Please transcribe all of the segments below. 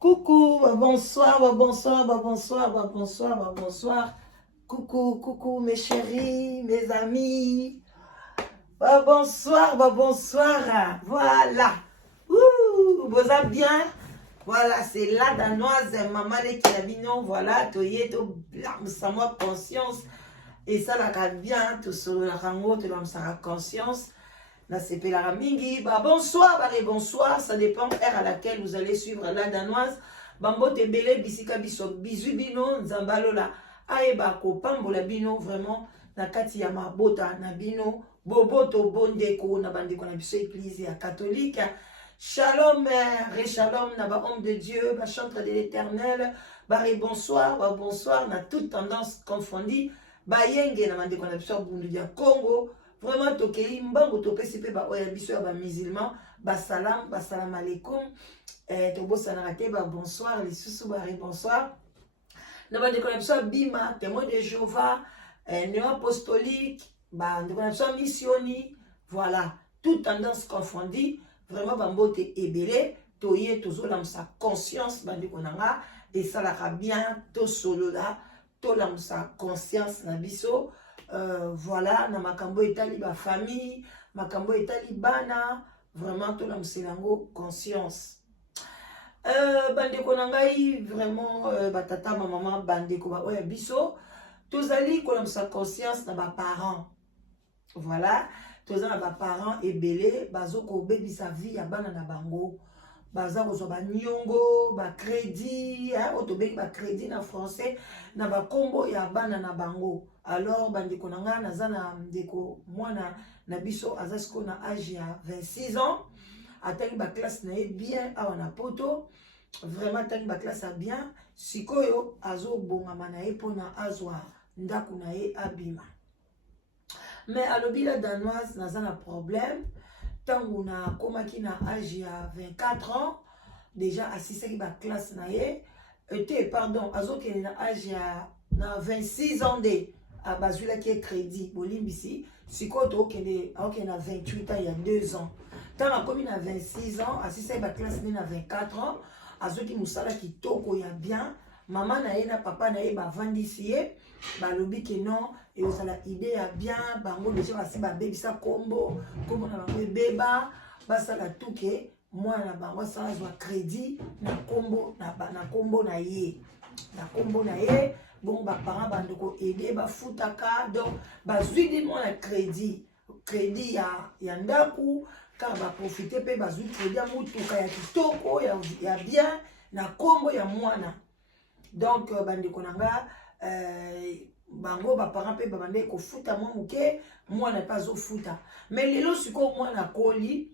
Coucou, bonsoir, bonsoir, bonsoir, bonsoir, bonsoir. Coucou, coucou mes chéris, mes amis. Bonsoir, bonsoir. Voilà. Vous allez bien? Voilà, c'est la danoise, maman qui a bino. Voilà, toye, to blam, ça moi conscience. Et ça la bien, tout sur la rango, tout l'homme ça conscience. Na la mingi. Bonsoir, bonsoir. Ça dépend heure à laquelle vous allez suivre la danoise. Bambo tebele bisika biso bizu bino nzambalola aeba ko pambola bino vraiment na kati ya mabota na bino boboto bondeko na bandeko na biso église ya catholique. Shalom, shalom na ba homme de Dieu, ba chantre de l'Éternel. Baré bonsoir, bonsoir na toute tendance confondue. Ba yenge na bandeko na biso bundu ya Congo. Vraiment tokeli mbango topesi pe ba oya biso ya ba musulman. Ba salam alaikum. Bonsoir, les sous bonsoir. Nous avons Bima, témoin de Jéhovah, néo-apostolique, missioni, voilà, toute tendance confondue, vraiment, bambote ébélé, toye, tozolam sa conscience, bandikonanga, et ça la bien, to solo là, to lam sa conscience, nabiso, voilà, na makambo etali ba famille, makambo etali bana, vraiment, to lam selango conscience. Bandeko nangai vraiment batata maman bandeko ba oya biso tozali kolam sa conscience na ba parents, voilà tozana ba parents ebele bazoko bebisa vie ya bana na bango baza ko ba nyongo ba crédit otobengi ba crédit na français na ba kombo ya bana na bango. Alors bandeko nanga nazana ndeko mwana na biso azasko na âge ya 26 ans. Atteindre ba classe na bien awa na poto vraiment atteindre ba classe a bien sikoyo azo bonga manae pona azwa ndaku na ye abima. Mais alobi la danoise nazana problème tangu na komaki na âge ya 24 ans déjà assisté ba classe na ye pardon azo ke na âge ya na 26 ans de abazula ki crédit bolimbisi sikoyo to kende na 28 ans il y a 2 ans. Tant a commis à 26 ans, assisté à la classe à 24 ans, à ceux qui nous savent qui toko ya bien, maman na papa na ba vendissier, ba lobi que non, et vous avez idée à bien, bango déjà va se ba baby sa combo, comme on a beba, ba ça la tout que moi na bango ça va crédit na combo na ye, na combo na ye, bon ba parents bando ko aider ba futaka donc ba zuidi moi na crédit ya ndaku car va profiter pe bazui crédit ya mutuka ya kitoko ya bien na kombo ya mwana. Donc bandeko nanga bango ba parents pe babande ko futa mwa muke mwana pas zo futa. Mais lelo siko mwana koli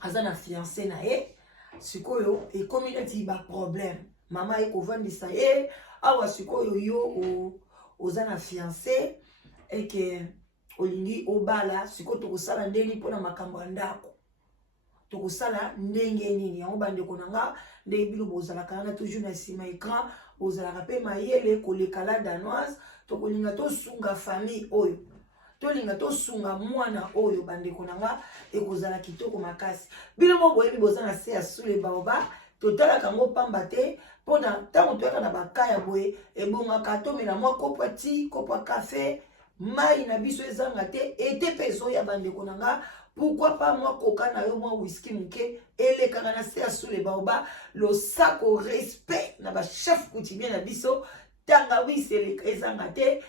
azana fiancé na ye sikoyo e community ba problème mama e ko vandisa ye awa sikoyo yo ozana fiancé et que olingi obala siko tokosala ndeni pona makambo ndako tokosala ndenge nini yango bandeko nanga ndenge bilo bozala kana toujours na sima écran bozala pe mayele kolekala danoise tokolinga to sunga famille oyo tolinga to sunga mwana oyo bandeko nanga ekozala kitoko makasi bilo mo boyebi bozana se ya sule baoba totala kango pamba te pona tango toyaka na bakaya boye ebongaka tomela mwa kopa ti kopa café mai na biso ezanga te ete peso ya bandeko nanga pourquoi pas moi coca na yo moi whisky muke elekaka na se asule baoba lo sako respect na ba chef coutumier na biso tanga wisele ezanga te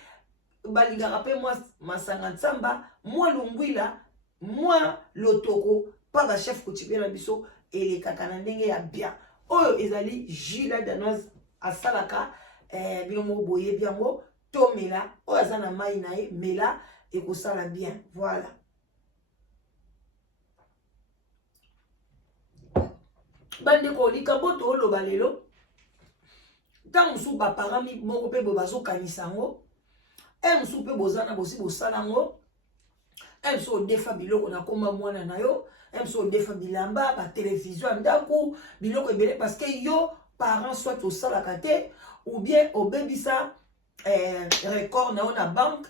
balingaka pe moi masanga ntsamba moi lungwila moi lotoko pa ba chef coutumier na biso elekaka na ndenge ya bien oyo ezali Gila danoise asalaka bilomo boye biango tomela oazana mai na ye mela et que ça la bien voilà. Bandeko likambo to loba lelo tant musu ba parami moko pe bobazo kanisango musu pe bozana bosi bosalango musu defa biloko na komba mwana na yo musu defa bilamba ba télévision ndaku biloko ebele parce que yo parents soit au salakate ou bien au bebisa record na ona banque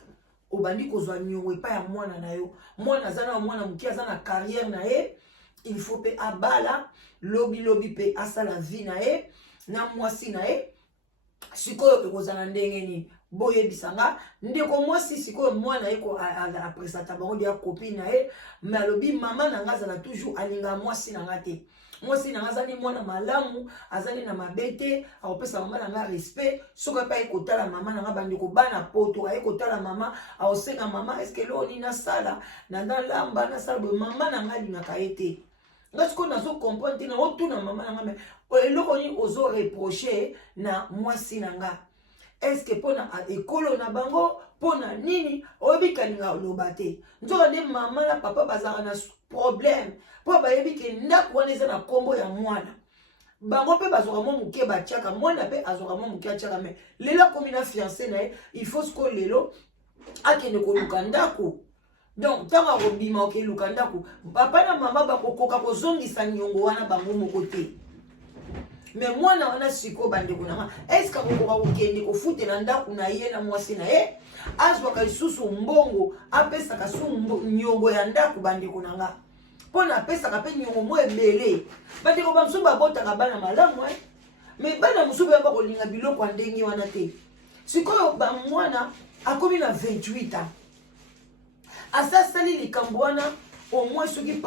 obandi kozwa nyongo epa ya mwana na yo mwana azana mwana muki azana carrière na ye il faut pe abala lobi pe asala vie na ye na mwasi na ye sikoyo ekozala ndenge nini boyebisanga ndeko mwasi sikoyo mwana ye ko apresata bango dia copine na ye mais alobi mama na nga azala toujours alinga mwasi na nga te mwasi na nga azali mwana malamu azali na mabete akopesa mama na nga respect soki pa ye kotala mama na nga bandeko bana poto aye kotala mama aosenga mama eske leo nini nasala na ndalamba nasala boye mama na nga alingaka ye te nga sikoyo nazokomprendre te na otuna mama na nga me eloko nini ozo reproche na mwasi na nga eske mpona ekolo na bango mpona nini oyebi kalinga oloba te nzoka nde mama na papa bazalaka na problème mpo bayebi ke ndako wana eza na nkombo ya mwana bango mpe bazwaka mwa moke batiaka mwana mpe azwaka mwa moke atiaka me lelo akomi na fiancé na ye il faut sikoyo lelo akende koluka ndako donc ntango akobima okeluka ndako papa na mama bakokoka kozongisa niongo wana bango moko te mais mwana wana siko bandeko na nga eske akokoka kokende kofutela ndako na ye na mwasi na ye azwaka lisusu mbongo apesaka su niongo ya ndako bandeko na nga mpona apesaka mpe niongo mo ebele bandeko bamosusu babotaka bana malamu mais bana mosusu bayamba kolinga biloko ya ndenge wana te sikoyo bamwana akomi na 28 ans asasali likambo wana au moins soki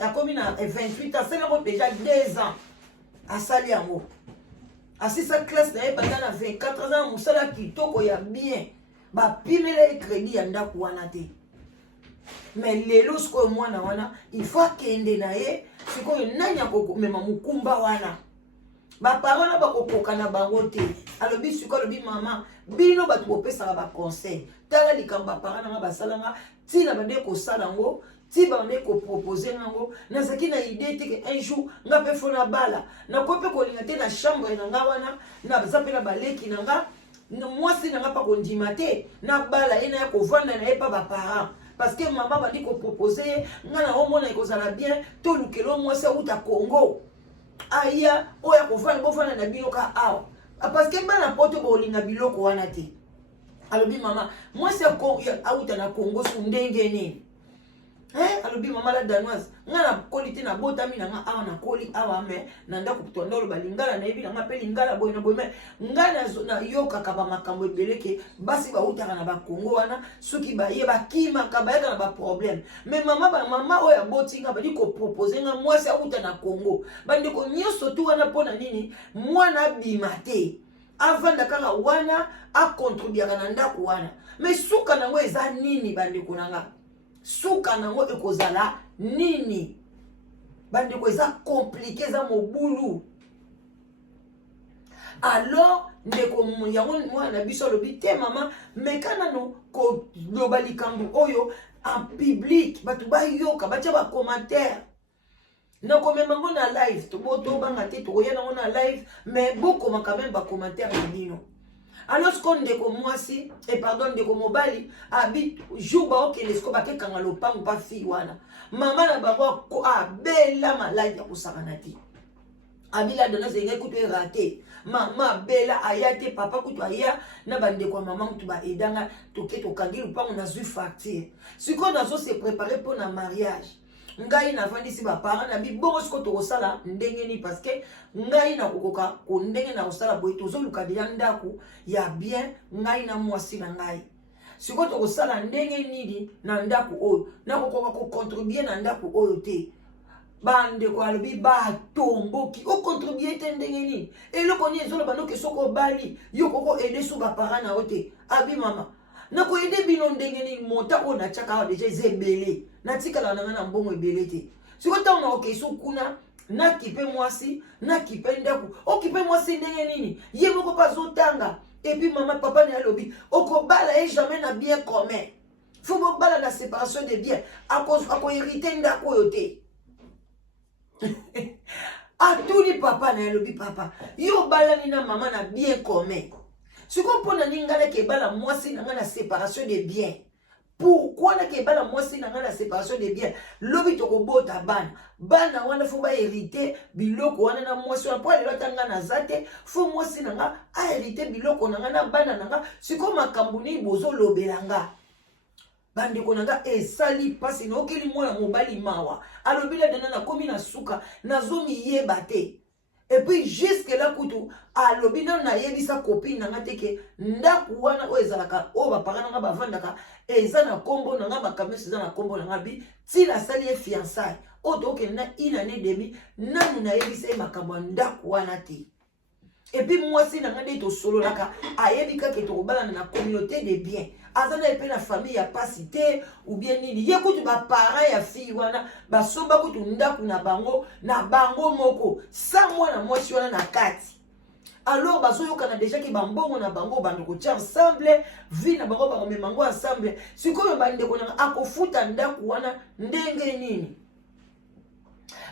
akomi na 28 ans asali yango déjà 2 ans asali yango asisa classe na ye banda na 24 ans mosala kitoko ya bien bapimela ye crédit ya ndako wana te mais lelo sikoyo mwana wana il faut akende na ye sikoyo nani akomema mokumba wana baparent na bakokoka na bango te alobi sikoyo alobi mama bino bato bopesaka baconseil tala likambo baparent nanga basalanga ntina bande kosala yango ti bande kopropose ngango nazaki na idée te ke un jour nga mpe fo na bala nakoki mpe kolinga te na chambre na nga wana naza mpe na baleki na nga mwasi na nga mpa kondima te na bala ye na ye kovanda na ye mpa baparent parce que mama bandi kopropose ye nga na omona ekozala bien tolukelo mwasi auta Congo aya oyo akovanda bovanda na bino ka awa parce que bana poto bolinga biloko wana te alobi mama mwasi auta na Congo su ndenge nini alobi mama la danoise nga na koli te na botami na nga awa na koli awa me na ndako kutonda oloba lingala na yebi na nga mpe lingala boye na boye me nga na yokaka bamakambo ebele ke basi bautaka na bakongo wana soki baye bakimaka bayaka na baproblème me mama oyo aboti nga badi kopropose nga mwasi auta na Congo bandeko nyonso tu wana mpona nini mwana abima te avanda kaka wana akontribuaka na ndako wana me suka nango eza nini bandeko na nga suka nango ekozala nini bandeko eza compliqué eza mobulu alors ndeko yango mwana biso alobi te mama meka nano koloba likambo oyo en public bato bayoka batia bacommentaire nakomema ngo na live tobanga te tokoya nango na live mais bokoma quand même bacommentaire na bino alors ce qu'on ndeko mwasi et pardon ndeko mobali abi jour baokende siko bakekanga lopango mpa fille wana mama na bango abela maladi ya kosakana te abila dona zengai kutu erate mama abela aya te papa kutu aya na bandeko ya mama mutu baedanga toke tokangi lopango nazwi facture sikoyo nazose prépare mpo na mariage ngai navandisi baparent na bibongo siko tokosala ndenge nini parce que ngai nakokoka kondenge na kosala boye tozoluka deja ndako ya bien ngai na mwasi na ngai siko tokosala ndenge nini na ndako oyo nakokoka kocontribue na ndako oyo te bandeko alobi batomboki ocontribue te ndenge nini eloko nini ezoloba noke soko obali yo koko ede so baparent na yo te abi mama nakoyede bino ndenge nini monta oyo natiaka awa deja eza ebele natikala na nga na mbongo ebele te siko ntango nakokesa kuna nakipe mwasi nakipe ndako okipe mwasi ndenge nini ye moko mpe azotanga epuis mama papa na alobi okobala ye jamais na bien commun fo bobala na séparation de bien akoherite ndako oyo te atuli papa na alobi papa yo obalani na mama na bien commun siko mpona nini nga nake ebala mwasi na nga na séparation de bien pourquoi nake ebala mwasi na nga na séparation de bien lobi tokobota bana wana fo baherite biloko wana na mwasi wana mpo lelo ata nga naza te fo mwasi na nga aherite biloko na nga na bana na nga siko makambo nini bozolobela nga bande konanga esali pasi na okeli mwana mobali mawa alobila dana na komi na suka nazomi yeba te. Et puis jusque là kutu alobina na yebisa copine na ngateke ndaku wana o ezalaka o ba parana nga bavandaka eza na kombo na nga makamesi eza na kombo na ngabi ti la sali e fiançailles o to ke na une année demi nanu na yebisa makambo ndaku wana te. Et puis moi si na ngade to solo laka ayebika ke to kobala na communauté de biens azana epe na famille ya pasité ou bien nini ye kutu ba parents ya fille wana ba somba kutu ndaku na bango moko sa mwana mwasi wana na kati. Alors bazo yokana déjà ki bambongo na bango bando ko tia ensemble vie na bango ba memango ensemble sikoyo bande ko na akofuta ndaku wana ndenge nini.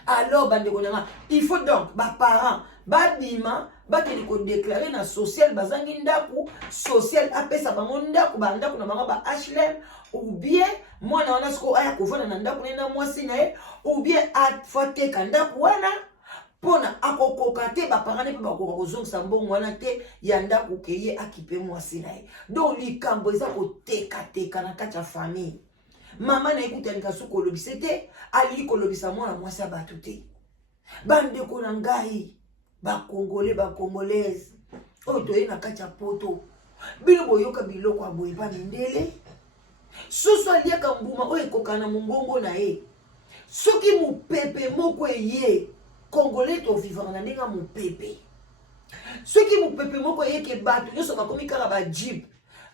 Alors bande ko na il faut donc ba parents babima bakeli ko déclarer na social bazangi ndaku social apesa bango ndaku ba ndaku na bango ba HLM ou bien mwana wana siko aya kovana na ndaku na mwasi na ye ou bien afate ka ndaku wana pona akokoka te ba parane pe bakoka kozongisa mbongo wana te ya ndaku ke ye akipe mwasi na ye. Donc likambo eza koteka na kati ya famille. Mama na ekutanika su kolobisa te ali kolobisa mwana mwasi abatu te. Bande ko na ngai ba Congolais ba Congolaise oyo toye na kati ya poto bino boyoka biloko ya boye pa mindele soso aliaka mbuma oyo ekokana mongongo na ye soki mopepe moko eye Congolais to vivre na ndenge mopepe soki mopepe moko eyeke bato nyonso bakomi kaka ba jeep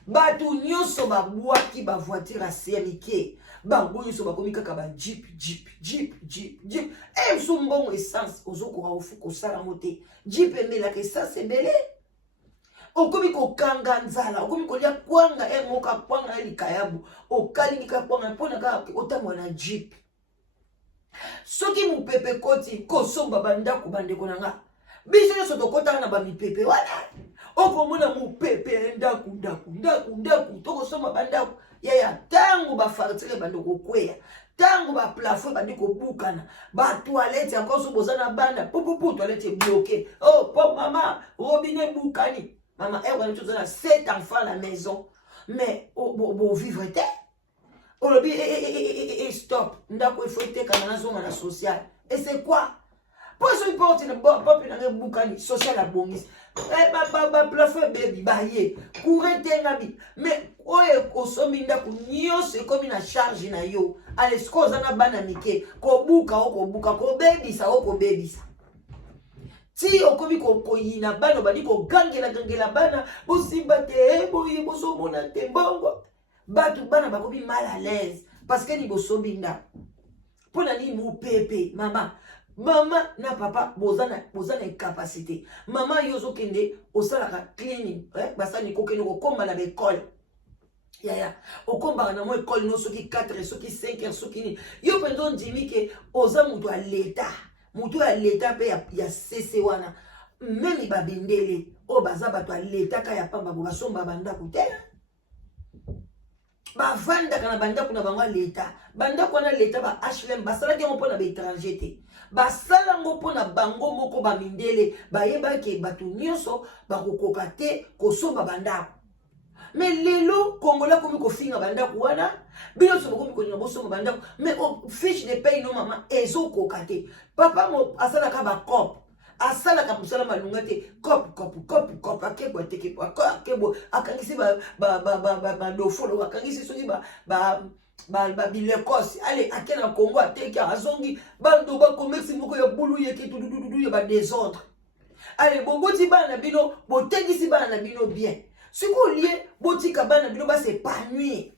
bato nyonso babwaki ba voiture ya serike bango nyonso bakomi kaka ba jeep so mbongo essence ozokoka ofu kosala mote jeep emelaka essence ebele okomi kokanga nzala okomi kolia kwanga moka kwanga elikayabu okalingika kwanga mpona kaka otambola na jeep. Soki mopepe koti kosomba bandako bandeko na nga biso nyonso tokotaka na bamipepe wana okomona mopepe ndaku tokosomba bandako yaya tango bafartire bandeko kweya tango ba plafond bandeko bukana ba toilette encore so bozana banda pupupu toilette bloquée oh pop mama robinet bukani mama wana tozana 7 enfants à la maison mais bon vivre te olobi stop ndako il faut être na zone na social et c'est quoi pour ce porte na pop na bukani social a bongis ba plafond baby ba ye courir tengabi mais oye osomi ndako nyonso ekomi na charge na yo ale skoza na bana mike kobuka kobebisa ti okomi koyina bana badi kogangela bana bosimba te boye bosomona te bongo batu bana bakomi mal à l'aise parce que ni bosomi ndako pona ni mopepe mama na papa bozana capacité mama yozo kende osalaka cleaning basani kokende kokomba na l'école yaya okomba na mo école no soki 4 soki 5 heures soki ni yo pendo ndimi ke oza mutu ya l'état pe ya CC wana même babendele o baza bato ya l'état ka ya pamba basomba banda kutela bavanda kana banda kuna bango l'état banda kuna l'état ba HLM basala ke mo pona ba étranger te basala ngo pona bango moko ba mindele bayeba ke batu nyonso bakokoka te kosomba banda. Mais lelo Congolais komi kofinga banda kuwana bino so komi koninga bosomba banda mais fiche de paye no mama ezo kokate papa mo asala ka ba cop asala ka musala malunga te cop akebo teke akebo akangisi ba dofolo akangisi soki ba bilekos allez akena Congo ateke azongi bando ba commerce moko ya bulu yeke tudududu ya ba désordre allez bongoti bana bino botegisi bana bino bien siko lié botika bana bino ba s'épanouir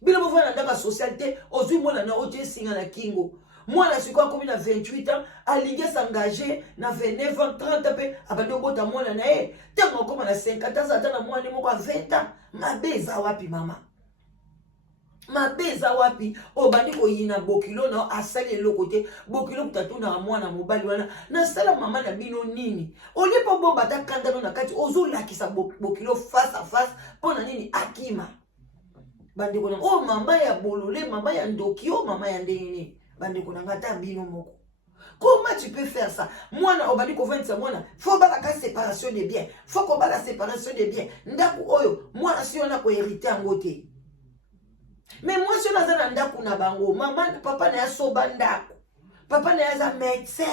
bino bovana ndaka socialité ozui mwana na otie singa na kingo mwana siko akomi na 28 ans alingi s'engager na 29 ans 30 pe abandi obota mwana na ye tango okoma na 50 ans ata na mwana moko a 20 ans mabe eza wapi mama mabe eza wapi obandi koyina bokilo na asali eloko te bokilo kutatuna mwana mobali wana na sala mama na bino nini olipo bomba ta kandano na kati ozolakisa bokilo face à face pona nini akima bandi kona oh mama ya bolole mama ya ndokio mama ya ndeni bandi kona ngata bino moko. Comment tu peux faire ça? Moi, on va dire qu'on va dire, faut pas la séparation des biens. Faut qu'on va la séparation des biens. Ndaku oyo, moi, si on a ko hérité en côté. Mais moi, si on a un ndako na bango, maman, papa n'a soba ndako. Papa n'a un médecin.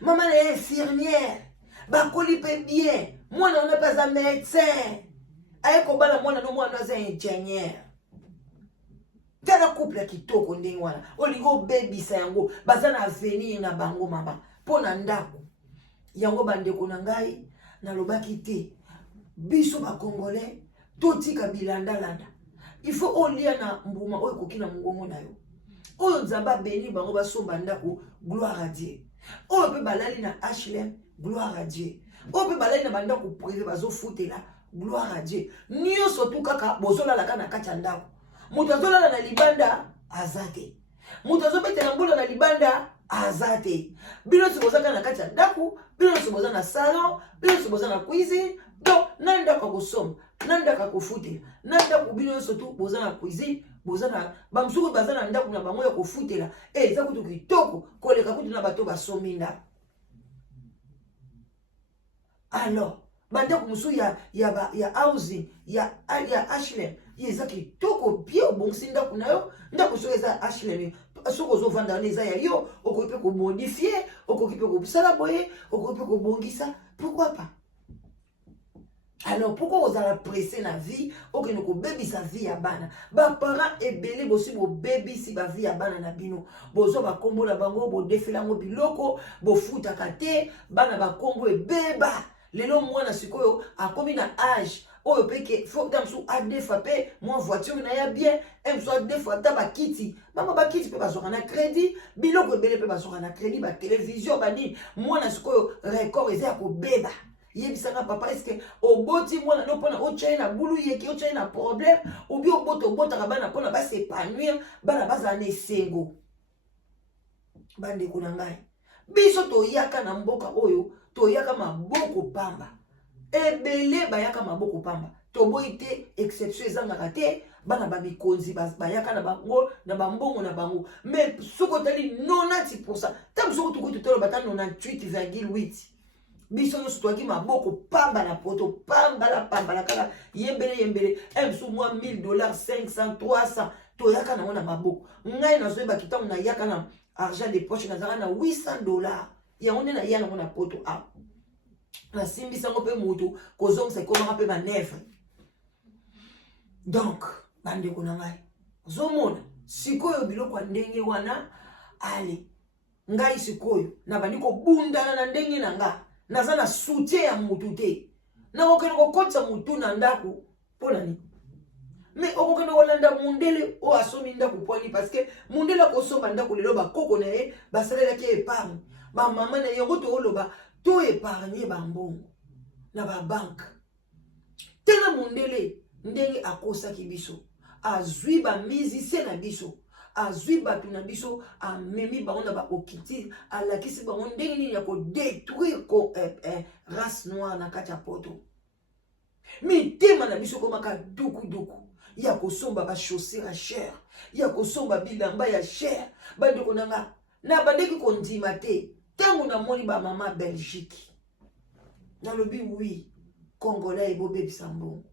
Maman n'a infirmière. Bakoli peut bien. Moi, on n'a pas un médecin. Aïe, kobala, moi, on a un ingénieur. Tala couple qui toko ndenge wana. Oligo baby sa yango. Bazana avenir na bango mama. Pona ndako. Yango bandeko na ngai. Na lobaki te. Biso ba Congolais. Totika bilanda landa. Il faut olia na mbuma oyo koki na mungongo na yo. Oyo nzamba beni bango basomba ndako, gloire à Dieu. Oyo pe balali na HLM, gloire à Dieu. Oyo pe balali na bandako privé bazo futela, gloire à Dieu. Niyo sotu kaka bozola la kana kati ndako. Mutu azola na libanda azate. Mutu azobetela mbula na libanda azate. Bino sibozaka na kati ndako, bino siboza na salon, bino siboza na cuisine. Donc nanda ka kosomba. Nanda ka kofutela nanda kubino surtout boza na cuisine boza na bamsuku baza na ndako na bango ya kofutela eza kutu kitoko koleka kutu na bato basominda. Alors banda kumusu ya housing ya HLM eza kitoko bien bonsinda kunayo ndako so eza HLM soko zo vanda neza ya yo okope ko modifier okope ko sala boye okope ko bongisa pourquoi pas. Alors pourquoi vous allez presser la vie ou que nous baby sa vie à bana ba parents ebele bosi bo baby si ba vie à bana na bino bozo ba kombo la bango bo defila ngo biloko bo futa kate bana ba kombo ebeba lelo mwana sikoyo akomi na âge oyo peke faut tamsu adefa pe moi voiture na ya bien em so adefa ta ba kiti mama ba kiti pe ba zoka na crédit biloko ebele pe ba zoka na crédit ba télévision ba ni mwana sikoyo record eza ko beba. Yebisanga papa est-ce que oboti mwana no pona o China bulu yeki o China problème ou bien oboto botaka bana pona ba s'épanouir bana bazana esengo bande kuna ngai biso to yaka na mboka oyo to yaka maboko pamba ebele bayaka maboko pamba to boite exception ezanga te bana ba mikonzi bayaka na bango na bambongo na bango mais soko tali 90% tam soko tukutu tolo bata 98,8 biso yo sutwaki maboko pamba na poto pamba la kala yembele emsu mwa $1000 500 300 to yaka na ona maboko ngai na zoeba kitango na yaka na argent de poche na zanga na $800 ya one na yana na poto a na simbisa ngo pe mutu kozong se koma pe ba nèvre. Donc bande ko na ngai zomona sikoyo biloko ndenge wana ale ngai sikoyo na bandiko bundana na ndenge na nga naza na soutien ya mutu te na kokende kokotisa mutu na ndako pona ni mais okokende kolanda mundele o asomi ndako poni parce que mundele akosomba ndako lelo bakoko na ye basalelaki épargne bamama na yango tooloba to épargne bambongo na babanke tena mundele ndenge akosaki biso azwi bamisicien na biso azwi batu na biso amemi bango na baokiti alakisi bango ndenge nini ya kodétruire race noire na kati ya poto mitema na biso komaka duku ya kosomba bachaussure ya cher ya kosomba bilamba ya cher bandeko nanga na bandeki kondima te ntango namoni bamama Belgique nalobi oui Congolais ebobebisa mbongo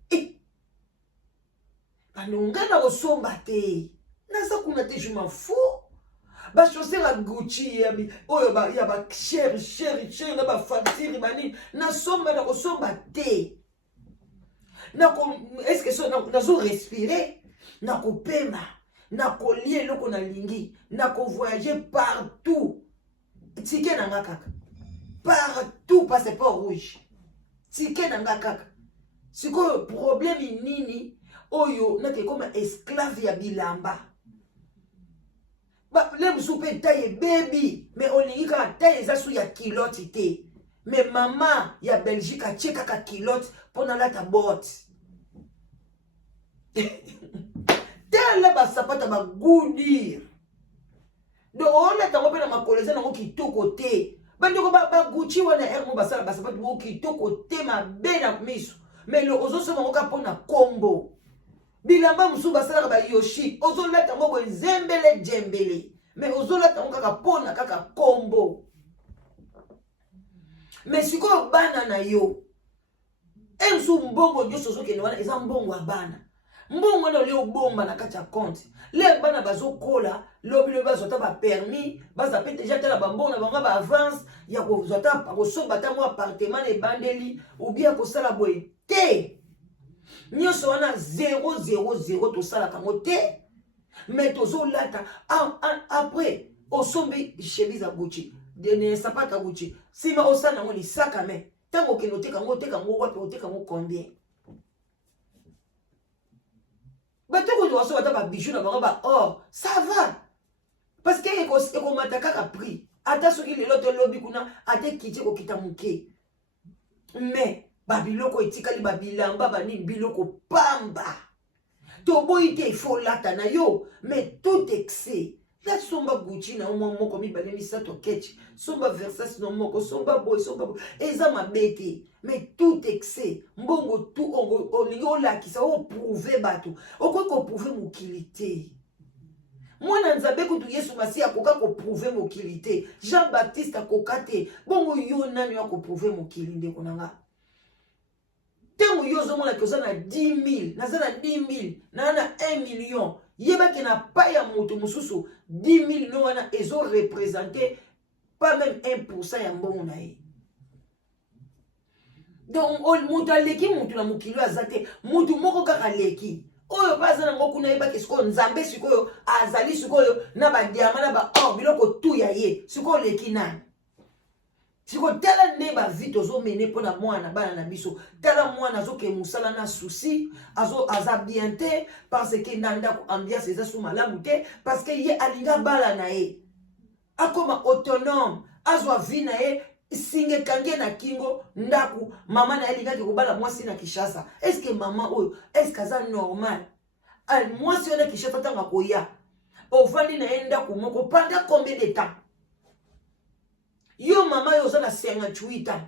bandonga na kosomba te nasa kuna te je m'en fous ba chaussure la Gucci oyo ba ya ba cher na ba facture bani na somba na kosomba te na ko est-ce que so na zo respirer na ko pema na ko lier loko na lingi na ko voyager partout ticket na ngaka partout passeport rouge ticket na ngaka siko problème nini oyo na ke comme esclave ya bilamba. Les moussoupe taille baby, mais on y a taille ça sous ya kilote te. Mais maman ya Belgique a tché kaka kilote pour na la ta botte. Tel la ba sapata ba goudir. Donc on a tango pe na makoleza na mo kitoko te. Bandeko ba Gucci wana ermo ba sala ba sapata mo kitoko te ma bena miso. Mais le ozo se mo ka pona combo. Bilamba musuba sala ba yoshi ozo lata moko nzembele djembele mais ozo lata moko kaka pona kaka kombo mais siko bana na yo ensu mbongo nyoso soke wana eza mbongo ya bana mbongo na leo bomba na kati ya compte le bana bazokola lobi lobi bazota ba permis baza pe déjà tala bambongo na bango ba avance ya kozota kosoba ta mo appartement e bandeli ou bien kosala boye te nyonso wana 000 tosala kango te mais tozolata après osombi chemise à Gucci de sapata Gucci sima osana ngo ni saka me tango keno teka ngo wapi oteka ngo combien batoko do waso ba bijou na bango ba or ça va parce que eko mataka ka prix ata soki lelo to lobi kuna ate kiti ko kita muke mais babiloko etikali babilamba bani biloko pamba to boite faut lata na yo mais tout excès la somba Gucci na moko mibale misato ketch somba Versace no moko somba boy eza mabete mais tout excès mbongo tout olingo la ki sa o prouver bato okoko prouver mokilité mwana nzabe kutu Yesu Masi akoka ko prouver mokilité Jean Baptiste akoka te bongo yo nani ako prouver mokilinde konanga tengo yo zo mona koza na 10 000 na za na 10 000 na 1 million yeba ke na pa ya moto mususu 10 000 no wana ezo représenter pas même 1% ya mbongo na ye donc moto aleki moto na mokilo azate moto moko kaka leki oyo baza na ngoku na yeba ke siko nzambe sikoyo azali sikoyo na ba diamant na ba or biloko tu ya ye siko leki nani siko tala ne ba vite ozo mene pona mwana bana na biso tala mwana zo ke musala na souci aza bien te parce que nanda ko ambiance eza sous malamu te parce que ye alinga bala na ye akoma autonome azwa vie na ye singe kange na kingo ndaku mama na elinga ke kobala mwasi na Kishasa est-ce que maman oyo est-ce que ça normal mwasi na Kishasa tanga koya ovandi na enda ku moko pendant combien de temps yo mama yo na 58 ans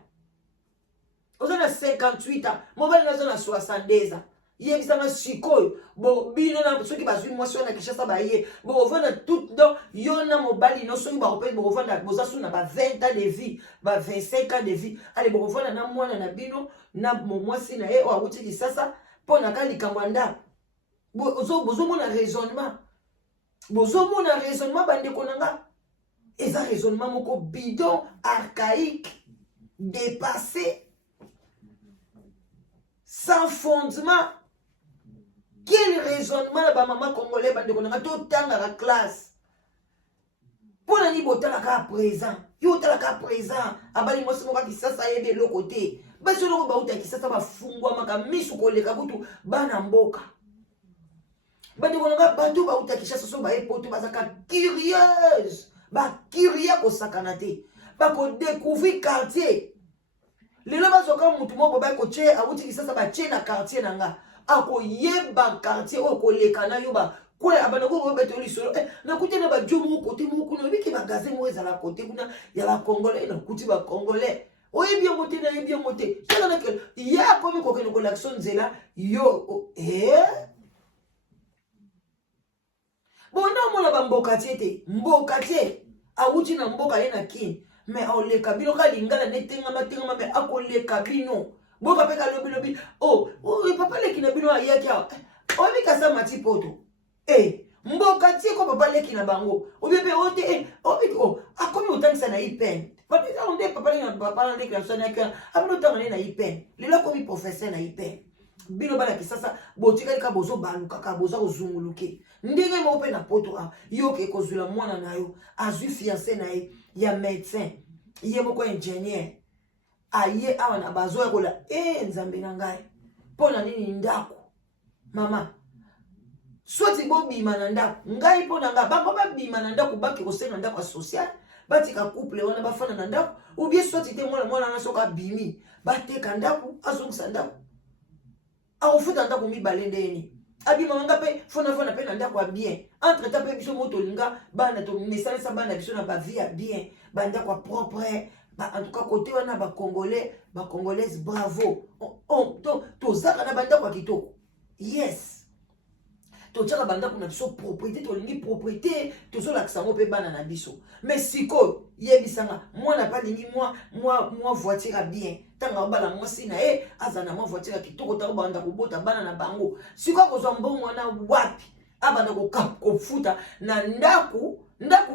na 58 ans mobali na na 62 ans yebisama sikoyo bo bino na soki bazwi mwasi na Kishasa baye bo ovanda tout donc yo na mobali no soki ba kopeli bo ovanda bozasu na ba 20 ans de vie ba 25 ans de vie ale bo ovanda na mwana na bino na mwasi na ye o awuti Kisasa pona ka likambo nda bozo mona raisonnement bande konanga eza raisonnement moko bidon archaïque dépassé sans fondement. Quel raisonnement la maman congolais bande konanga to tanga la classe pour la botala ka présent yo tala ka présent abali mosi moka Kisasa yebe lo côté ba solo ba uta Kisasa ba fungwa maka misu koleka butu bana mboka bande konanga bantu ba uta Kisasa so ba epoto bazaka curieuse ba curieux ko sakanate ba ko découvrir quartier lelo bazoka mutu moko ba ko che awuti Kisasa ba che na quartier nanga ako yeba quartier o ko lekana yo ba kwe abana ko beto lisolo na kuti na ba jomo côté moko no biki magasin mo ezala côté kuna ya la congolais na kuti ba congolais oye bien moté na bien moté sala na ke ya komi ko keno ko l'action nzela yo bona mona ba mboka tiete mboka tie awuti na mboka ye na kin mais ole kabino ka lingala netenga matenga me akole kabino mboka pe ka lobi oh papa le kina bino ayaki o bika sa mati poto mboka tie ko papa le kina bango o bebe ote akomi utangisa na ipen papa onde papa le na papa le kina sona ka abino tanga na ipen lelo komi professeur na ipen bino bana Kisasa botika ka bozo baluka ka bozo ozunguluke ndenge mo pe na poto yo ke kozula mwana na yo azui fiancé na ye ya médecin ye moko ingénieur aye awa na bazo ya kola nzambe na ngai pona nini ndako mama swati bo bima na ndako ngai pona nga bango ba bima na ndako baki kosenga ndako social batika couple wana bafana na ndako ou bien swati te mwana na soka bimi bateka ndako azongisa ndako akofuta ndako mibale ndeni abima wanga pe fona pe na ndako bien entre temps pe biso moto linga bana to mesalesa bana biso na ba vie bien banda kwa propre en tout cas côté wana ba congolaises bravo to zaka na banda kwa kitoko yes totiaka bandako na biso propriété tolingi propriété tozolakisa yango mpe bana na biso mais sikoyo yebisanga mwana balingi mwa voiture ya bien ntango abala mwasi na ye aza na mwa voiture ya kitoko ntango banda kobota bana na bango sikoyo kozwa mbongo wana wapi abanda kofuta na ndako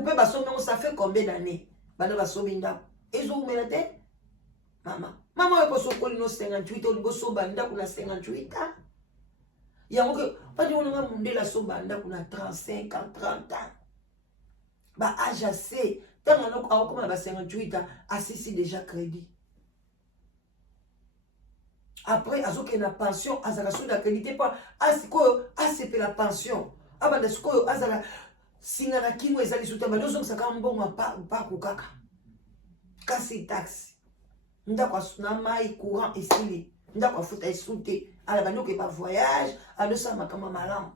mpe basombi yango ça fait combien d'années banda basombi ndako ezoumela te mama oyo kosokoli no 58 olibosoba ndako na 58 yango ke padi onanga mundela soba ndako na 35 ans 30 ans ba âge assez tanga no akoma ba 58 ans asisi déjà crédit après azoke na pension azala sous la qualité pas asikoyo asepe la pension abanda sikoyo azala singa na kingo ezali suta balozo saka mbongo pa kukaka kasi taxi ndako na mai courant esili ndako afuta esute ala bandoke ba voyage alosa makama malamu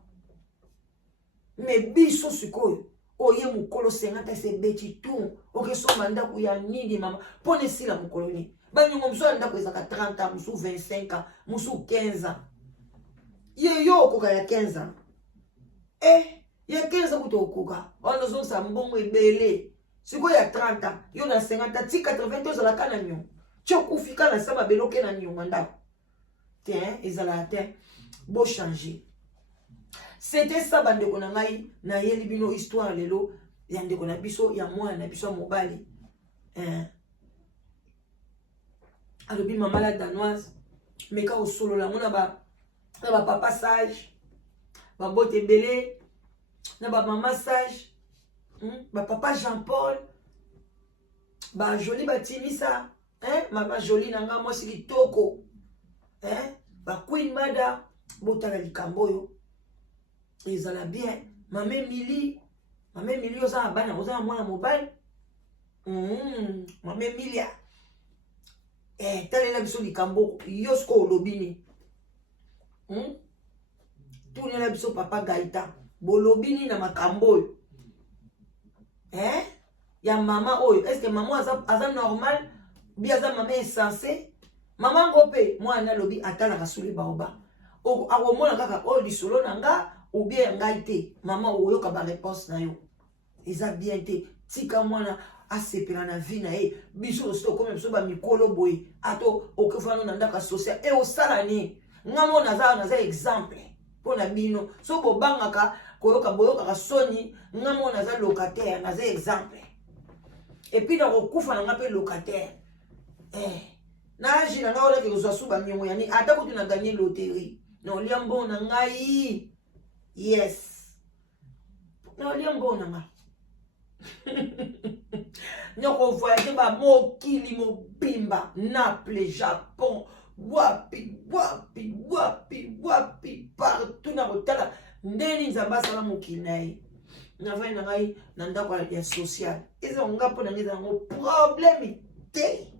mais biso sikoyo oye mukolo 50 se beti tu okesoma ndako ya nini mama pone sila mukolo ni banyongo mso ndako ezaka 30 ans musu 25 ans musu 15 ans yo okoka ya 15 ans ya 15 ans kuto okoka ono zonsa mbongo ebele sikoyo ya 30 ans yo na 50 ans ti 80 ans la kana nyo chokufika na sama beloke na nyonga ndako tiens ezala te beau changer c'était ça bandeko na ngai na yeli bino histoire lelo ya ndeko na biso ya mwana na biso mobali alobi mama la danoise meka osolola ngo na ba papa sage ba bote belé na ba mama sage ba papa Jean Paul ba joli batimisa mama joli na nga mwasi kitoko ba queen mada botala likambo oyo ezala bien mama Emily oza bana oza mwana mobile mama Emilia talela biso likambo yo siko olobini tunela biso papa Gaita bolobini na makambo oyo ya mama oyo est-ce que mama aza normal bi aza mama insensé mama ngope mwana lobi atala kasuli baoba akomona kaka oyo lisolo na nga ou bien ngai te mama oyoka ba réponse na yo eza bien te tika mwana asepela na vie na ye biso osi okome biso bamikolo boye ato okefana na ndaka social osala nini nga mo naza exemple mpo na bino so bobangaka boyokaka soni nga mo naza locataire naza exemple epuis nakokufa na nga mpe locataire na agi na nga olaki kozwa su bamiongo yani ata kutu na gagné loterie na olia mbongo na ngai yes na olia mbongo na nga nyoko voyage ba mokili mobimba Naples Japon wapi partout na kotala ndeni nzamba asala mokili na ye navai na ngai na ndako ya social eza nga mpo na ngai ezango problème te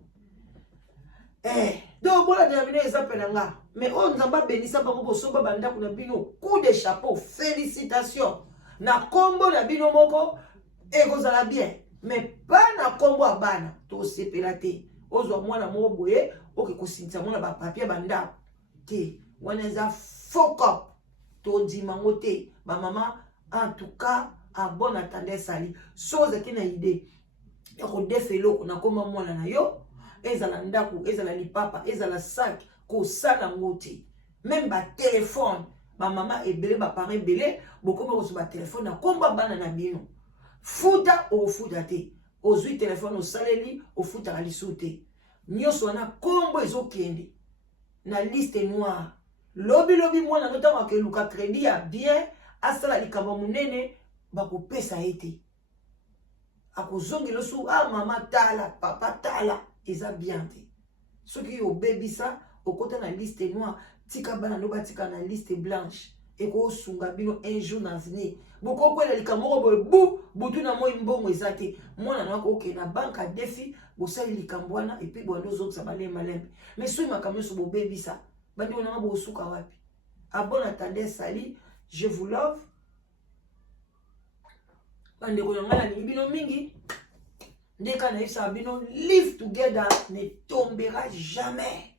donc bona na bino eza mpe na nga mais oyo nzamba abenisa bango bosoba bandako na bino coup de chapeau félicitations na kombo na bino moko ekozala bien mais pas na kombo ya bana tosepela te ozwa mwana moko boye oke kosinisa mwana bapapie bandako te wana eza foko tondima ngo te bamama en tout cas a bon attendait sali so ozaki na idée ya kodefa eloko na komba mwana na yo ezala ndako ezala lipapa ezala sac kosala ngo te même batelefone bamama ebele bapare ebele bokoma kozwa batelefone na komba bana na bino futa ofuta te ozwi telefone osaleli ofutaka lisu te nyonso wana kombo ezokende na liste noire lobi mwana ntango akeluka crédit ya bien asala likambo monene bakopesa ye te akozongela osu mama tala papa tala eza bien te soki obebisa okota na liste noire tika bana ndo batika na liste blanche ekosunga bino un jour na venir bokokwela likambo moko boye butu na moi mbongo eza te mwana na wako okende na banke ya defi bosali likambo wana epuis bwanda ozongisa malembe mais soki makambo nyonso bobebisa bandi onanga bosuka wapi abon attendait sali je vous love bandeko na ngai nalingi bino mingi ndeka nayebisaka bino live together ne tombera jamais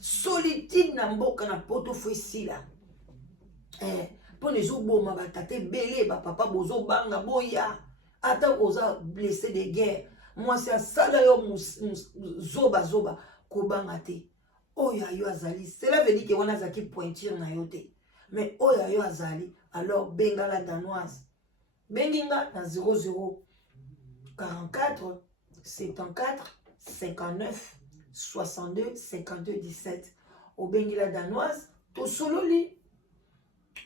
solitude na mboka na poto fo esila Pour les oboma batate belé ba papa bozo banga boya. Ata oza blessé de guerre. Moi c'est ça là yo zoba zoba ko banga te. Oya yo azali. Cela veut dire que on a zaki pointure na yo te. Mais oya yo azali. Alors benga la danoise. Benginga na 00 44 74 59 62 52 17. Au bengi la danoise. To solo li.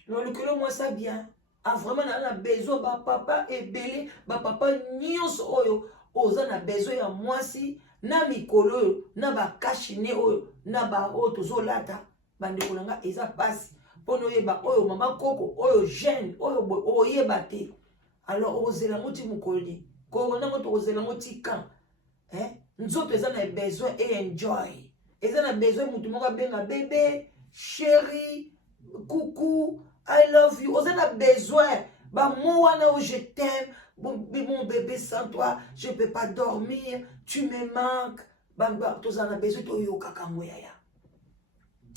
Non, le que moi ça bien. Ah vraiment on a besoin ba papa et belé ba papa nyos oyo oza na besoin ya mwasi na mikolo na ba kashine oyo na ba oyo tozolata bande kolanga eza pasi pono yeba oyo mama koko oyo jeune oyo oyeba te. Alors ozela moti mukoli ko na moto ozela moti kan nzoto eza na besoin et enjoy eza na besoin mutu moko benga bébé chérie coucou I love you. Vous avez besoin. Bah, moi, je t'aime. Mon bébé, sans toi, je ne peux pas dormir. Tu me manques. Bah, vous avez besoin de yo kakamoya.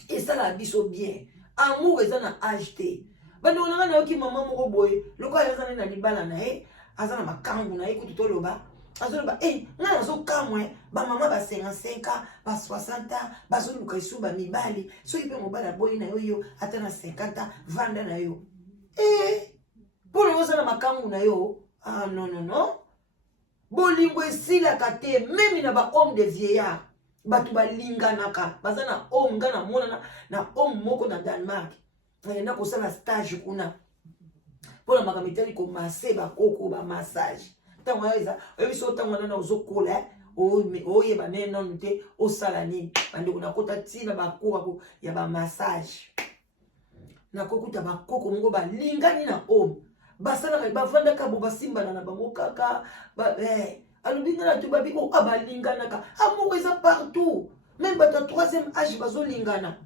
Et ça, la biso bien. Amour, ils ont acheté. Bah, nous, on a qui maman moko boy. Le quoi, ils ont na libala na he. Azana makangu na écoute to loba. Azana ba nga zo kamwe ba mama ba 55 ans, ba 60 ans, ba zo luka isu ba mibali. So ipe mobala boy na yo ata na 50 ans, vanda na yo. Pour le na makangu na yo. Ah non non non. Bolingo esila kate même na ba homme de vieillard. Batu ba linganaka. Bazana homme ngana mona na homme moko na Danemark. Na ko sala stage kuna. Pour la makamite ko masse ba koko ba massage. Tango eza ebiso tango na ozokola oye ba ne non te o sala nini bande kuna kota tina ba koko ya ba massage. Na kokuta ba koko ngo ba lingani na homme. Basala ba vanda ka bo basimba na bango kaka ba alubinga na tubabi ko abalingana ka. Amour eza partout. Même ba ta 3e âge bazolingana.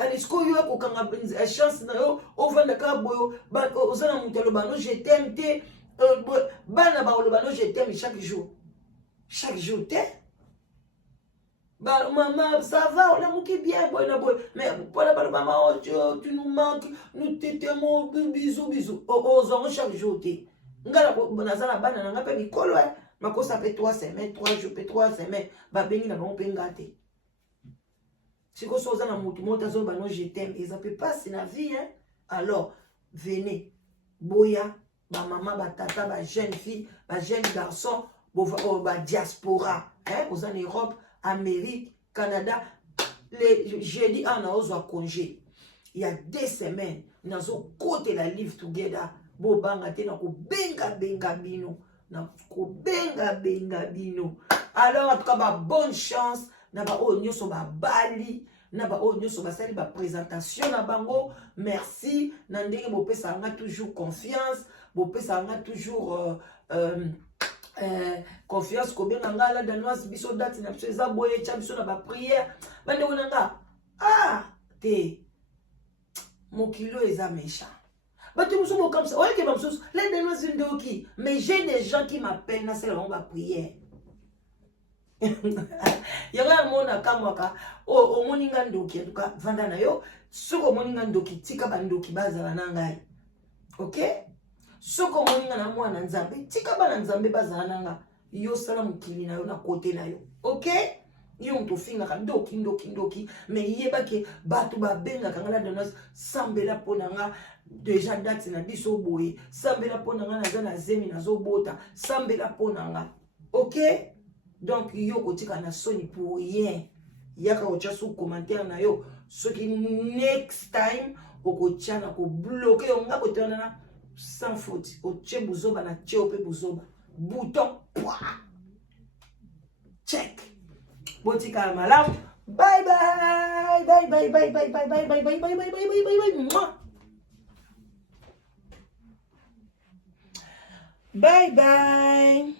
Allez, ce qu'on y a pour chance na yo, au vent de caboyo, osana mutalo bano, je t'aime, bana ba bano, je t'aime chaque jour. Chaque jour, bah, maman, ça va, on a mouki bien, boy, mais pour la maman, oh, tu nous manques, nous t'aimons, bisous, bisous. Oh, chaque jour, ngala bonazala bana na ngape mikolo, mako ça fait 3 semaines, 3 jours, 3 semaines, bah, bengi na bon pengate. Si vous êtes dans mon je t'aime, et ça peut passer dans la vie, hein? Alors, venez, boya, ma maman, ma tata, ma jeune fille, ma jeune garçon, ma diaspora, hein? Vous en Europe, Amérique, Canada, les jeudi, on a un congé. Il y a 2 semaines, nous avons côté la live together, bobanga te na ko benga bino, na ko benga bino. Alors, en tout cas, bonne chance. Naba o nyoso ba bali naba o nyoso ba sali ba présentation na bango merci na ndenge bo pesa nga toujours confiance bo pesa nga toujours confiance ko bien nga la danoise biso date na biso za boye cha biso na ba prière bande wona nga te mokilo eza méchant bato muso mo comme ça oye ke ba muso les danoise ndoki mais j'ai des gens qui m'appellent na c'est on va prière. Yanga mona kamwaka o moninga ndoki tuka vanda na yo soko moninga ndoki tika bandoki bazala na ngai. OK? Soko moninga na mwana nzambe tika bana nzambe bazala na nga yo sala mukili na yo na kote na yo. OK? Yo mto finga ka ndoki mais yeba ke batu ba benga kangala donos sambela pona nga déjà date na biso boye sambela pona nga na zana zemi na zo bota sambela pona nga. OK? Donc, yo kotika na soni pour rien. Yaka ocha sous commentaire na yo. Ce qui next time, okocha na ko bloquer yo nga kote na sans faute. Oche buzoba na cheope buzoba. Bouton. Check. Botika malam. Bye bye. Bye bye bye bye bye bye bye bye bye bye bye bye bye bye. Bye bye.